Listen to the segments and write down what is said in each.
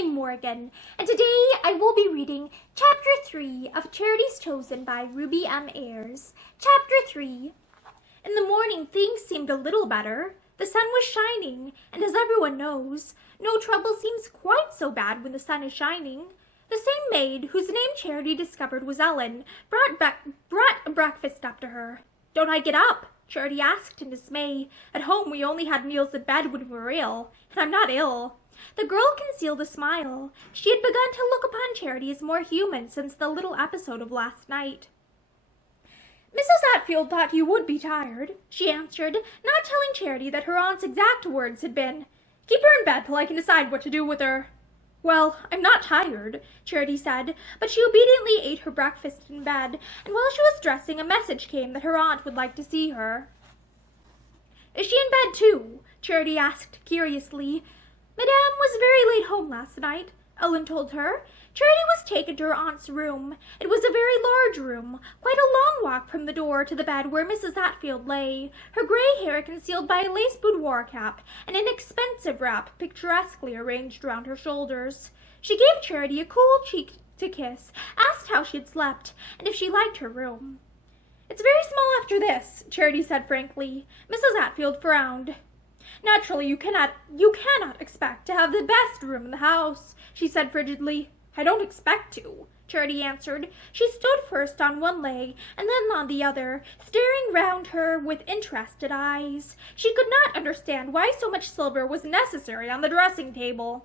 I'm Morgan, and today I will be reading Chapter 3 of Charities Chosen by Ruby M. Ayres. Chapter 3. In the morning, things seemed a little better. The sun was shining, and as everyone knows, no trouble seems quite so bad when the sun is shining. The same maid, whose name Charity discovered was Ellen, brought breakfast up to her. "Don't I get up?" Charity asked in dismay. "At home we only had meals in bed when we were ill, and I'm not ill." The girl concealed a smile. She had begun to look upon Charity as more human since the little episode of last night. "Mrs. Atfield thought you would be tired," she answered, not telling Charity that her aunt's exact words had been, "Keep her in bed till I can decide what to do with her." "Well, I'm not tired," Charity said, but she obediently ate her breakfast in bed, and while she was dressing, a message came that her aunt would like to see her. "Is she in bed too?" Charity asked curiously. "Madame was very late home last night," Ellen told her. Charity was taken to her aunt's room. It was a very large room, quite a long walk from the door to the bed where Mrs. Atfield lay, her gray hair concealed by a lace boudoir cap and an expensive wrap picturesquely arranged round her shoulders. She gave Charity a cool cheek to kiss, asked how she had slept, and if she liked her room. "It's very small after this," Charity said frankly. Mrs. Atfield frowned. "Naturally, you cannot expect to have the best room in the house," she said frigidly. "I don't expect to," Charity answered. She stood first on one leg and then on the other, staring round her with interested eyes. She could not understand why so much silver was necessary on the dressing table.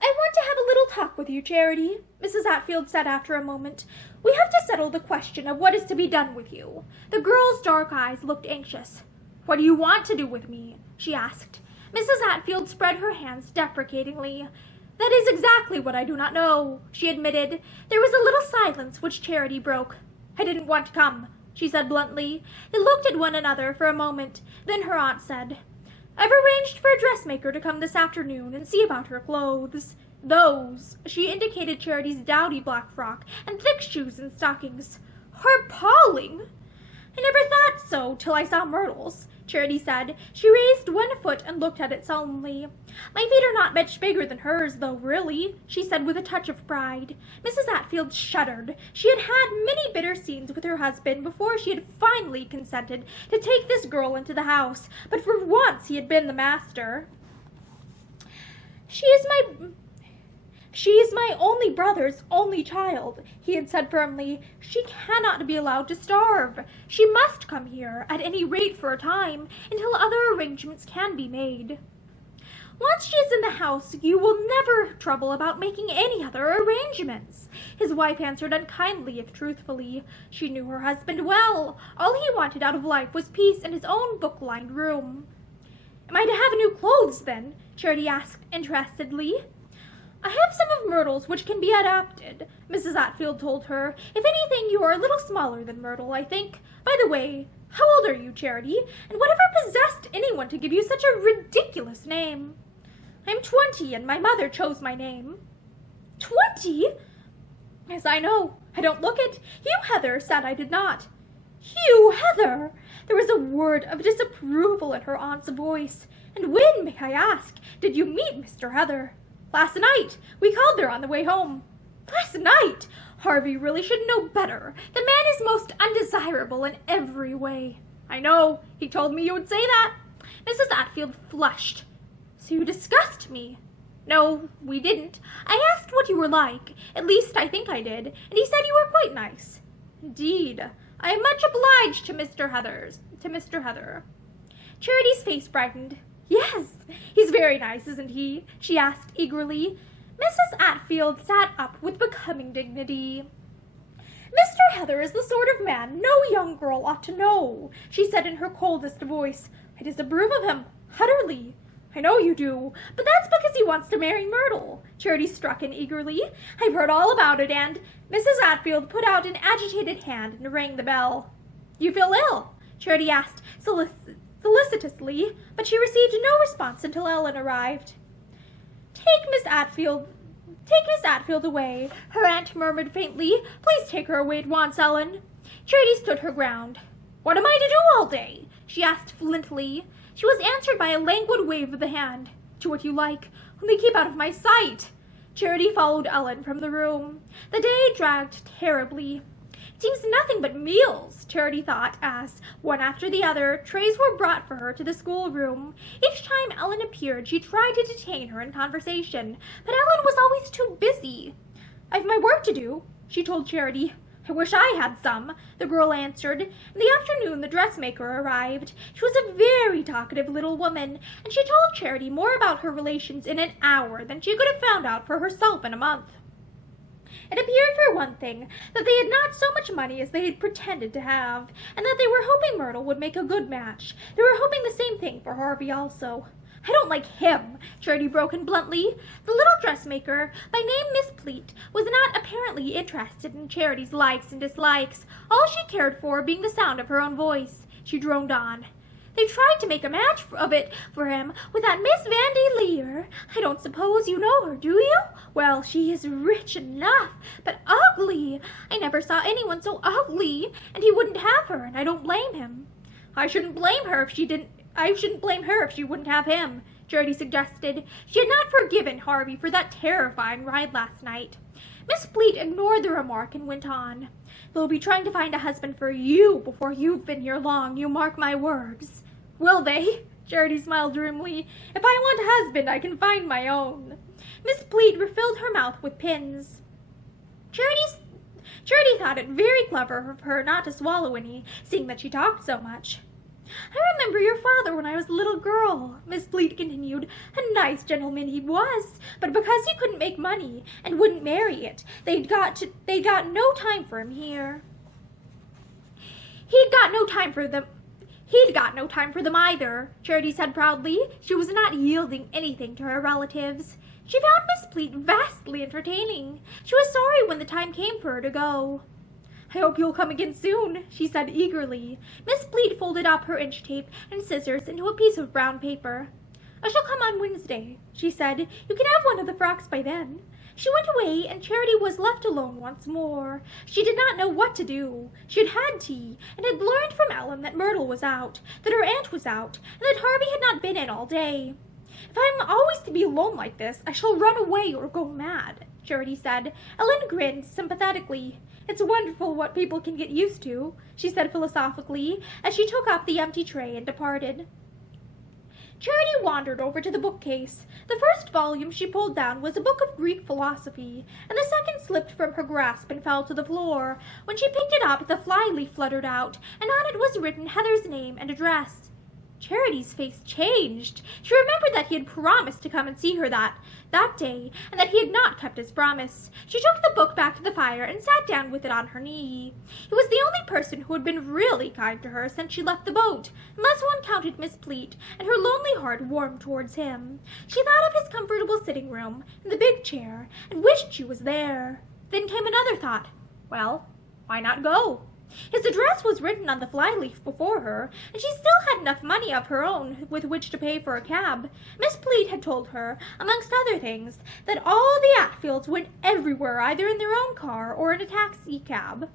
"I want to have a little talk with you, Charity," Mrs. Atfield said after a moment. "We have to settle the question of what is to be done with you." The girl's dark eyes looked anxious. "What do you want to do with me?" she asked. Mrs. Atfield spread her hands deprecatingly. "That is exactly what I do not know," she admitted. There was a little silence which Charity broke. "I didn't want to come," she said bluntly. They looked at one another for a moment. Then her aunt said, "I've arranged for a dressmaker to come this afternoon and see about her clothes. Those," she indicated Charity's dowdy black frock and thick shoes and stockings, "are appalling." "I never thought so till I saw Myrtle's," Charity said. She raised one foot and looked at it solemnly. "My feet are not much bigger than hers, though, really," she said with a touch of pride. Mrs. Atfield shuddered. She had had many bitter scenes with her husband before she had finally consented to take this girl into the house, but for once he had been the master. She is my only brother's only child," he had said firmly. "She cannot be allowed to starve. She must come here, at any rate for a time, until other arrangements can be made." "Once she is in the house, you will never trouble about making any other arrangements," his wife answered unkindly if truthfully. She knew her husband well. All he wanted out of life was peace and his own book-lined room. "Am I to have new clothes, then?" Charity asked interestedly. "I have some of Myrtle's which can be adapted," Mrs. Atfield told her. "If anything, you are a little smaller than Myrtle, I think. By the way, how old are you, Charity? And whatever possessed anyone to give you such a ridiculous name?" "I'm 20, and my mother chose my name." "20?" "Yes, I know. I don't look it. Hugh Heather said I did not." "Hugh Heather!" There was a word of disapproval in her aunt's voice. "And when, may I ask, did you meet Mr. Heather?" "Last night. We called there on the way home." "Last night? Harvey really should know better. The man is most undesirable in every way." "I know. He told me you would say that." Mrs. Atfield flushed. "So you discussed me?" "No, we didn't. I asked what you were like. At least I think I did. And he said you were quite nice." "Indeed. I am much obliged to Mr. Heather." Charity's face brightened. "Yes, he's very nice, isn't he?" she asked eagerly. Mrs. Atfield sat up with becoming dignity. "Mr. Heather is the sort of man no young girl ought to know," she said in her coldest voice. "I disapprove of him, utterly." "I know you do, but that's because he wants to marry Myrtle," Charity struck in eagerly. "I've heard all about it, and—" Mrs. Atfield put out an agitated hand and rang the bell. "Do you feel ill?" Charity asked solicitously, but she received no response until Ellen arrived. Take Miss Atfield away," her aunt murmured faintly. "Please take her away at once, Ellen." Charity stood her ground. "What am I to do all day?" she asked flintily. She was answered by a languid wave of the hand. Do what you like, only keep out of my sight." Charity followed Ellen from the room. The day dragged terribly. "It seems nothing but meals," Charity thought as, one after the other, trays were brought for her to the schoolroom. Each time Ellen appeared, she tried to detain her in conversation, but Ellen was always too busy. "I've my work to do," she told Charity. "I wish I had some," the girl answered. In the afternoon the dressmaker arrived. She was a very talkative little woman, and she told Charity more about her relations in an hour than she could have found out for herself in a month. It appeared, for one thing, that they had not so much money as they had pretended to have, and that they were hoping Myrtle would make a good match. They were hoping the same thing for Harvey also. "I don't like him," Charity broke in bluntly. The little dressmaker, by name Miss Pleat, was not apparently interested in Charity's likes and dislikes, all she cared for being the sound of her own voice. She droned on. "They tried to make a match of it for him with that Miss Van de Leer. I don't suppose you know her, do you? Well, she is rich enough, but ugly. I never saw anyone so ugly, and he wouldn't have her, and I don't blame him." I shouldn't blame her if she wouldn't have him," Charity suggested. She had not forgiven Harvey for that terrifying ride last night. Miss Pleat ignored the remark and went on. "They'll be trying to find a husband for you before you've been here long, you mark my words." "Will they?" Charity smiled grimly. "If I want a husband, I can find my own." Miss Pleat refilled her mouth with pins. Charity thought it very clever of her not to swallow any, seeing that she talked so much. "I remember your father when I was a little girl," Miss Pleat continued. "A nice gentleman he was, but because he couldn't make money and wouldn't marry it, they'd got no time for him here. He'd got no time for them either," Charity said proudly. She was not yielding anything to her relatives. She found Miss Pleat vastly entertaining. She was sorry when the time came for her to go. "I hope you'll come again soon," she said eagerly. Miss Pleat folded up her inch tape and scissors into a piece of brown paper. "I shall come on Wednesday," she said. "You can have one of the frocks by then." She went away, and Charity was left alone once more. She did not know what to do. She had had tea, and had learned from Ellen that Myrtle was out, that her aunt was out, and that Harvey had not been in all day. "If I am always to be alone like this, I shall run away or go mad," Charity said. Ellen grinned sympathetically. "It's wonderful what people can get used to," she said philosophically, as she took up the empty tray and departed. Charity wandered over to the bookcase. The first volume she pulled down was a book of Greek philosophy, and the second slipped from her grasp and fell to the floor. When she picked it up, the fly-leaf fluttered out, and on it was written Heather's name and address. Charity's face changed. She remembered that he had promised to come and see her that day, and that he had not kept his promise. She took the book back to the fire and sat down with it on her knee. He was the only person who had been really kind to her since she left the boat, unless one counted Miss Pleat, and her lonely heart warmed towards him. She thought of his comfortable sitting room, and the big chair, and wished she was there. Then came another thought. Well, why not go? His address was written on the fly-leaf before her, and she still had enough money of her own with which to pay for a cab. Miss Pleat had told her, amongst other things, that all the Atfields went everywhere either in their own car or in a taxi-cab.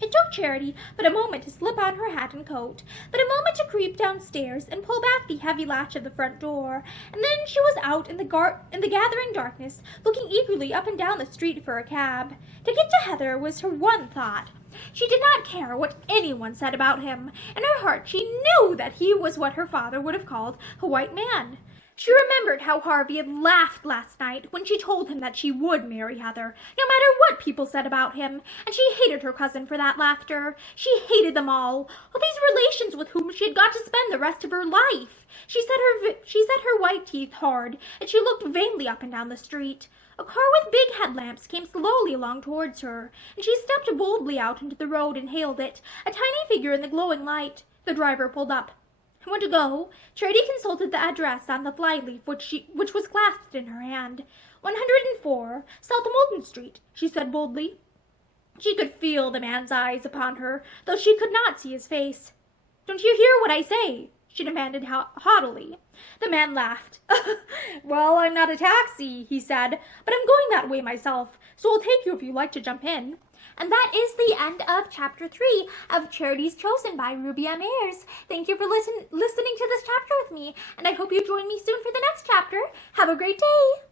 It took Charity but a moment to slip on her hat and coat, but a moment to creep downstairs and pull back the heavy latch of the front door, and then she was out in the gathering darkness, looking eagerly up and down the street for a cab. To get to Heather was her one thought. She did not care what anyone said about him. In her heart she knew that he was what her father would have called a white man. She remembered how Harvey had laughed last night when she told him that she would marry Heather, no matter what people said about him, and she hated her cousin for that laughter. She hated them all these relations with whom she had got to spend the rest of her life. She set her white teeth hard, and she looked vainly up and down the street. A car with big headlamps came slowly along towards her, and she stepped boldly out into the road and hailed it, a tiny figure in the glowing light. The driver pulled up. "I want to go." Charity consulted the address on the fly-leaf which was clasped in her hand. 104 South Moulton Street, she said boldly. She could feel the man's eyes upon her, though she could not see his face. "Don't you hear what I say?" she demanded haughtily. The man laughed. "Well, I'm not a taxi," he said, "but I'm going that way myself, so I'll take you if you like to jump in." And that is the end of Chapter 3 of Charities Chosen by Ruby M. Ayres. Thank you for listening to this chapter with me, and I hope you join me soon for the next chapter. Have a great day!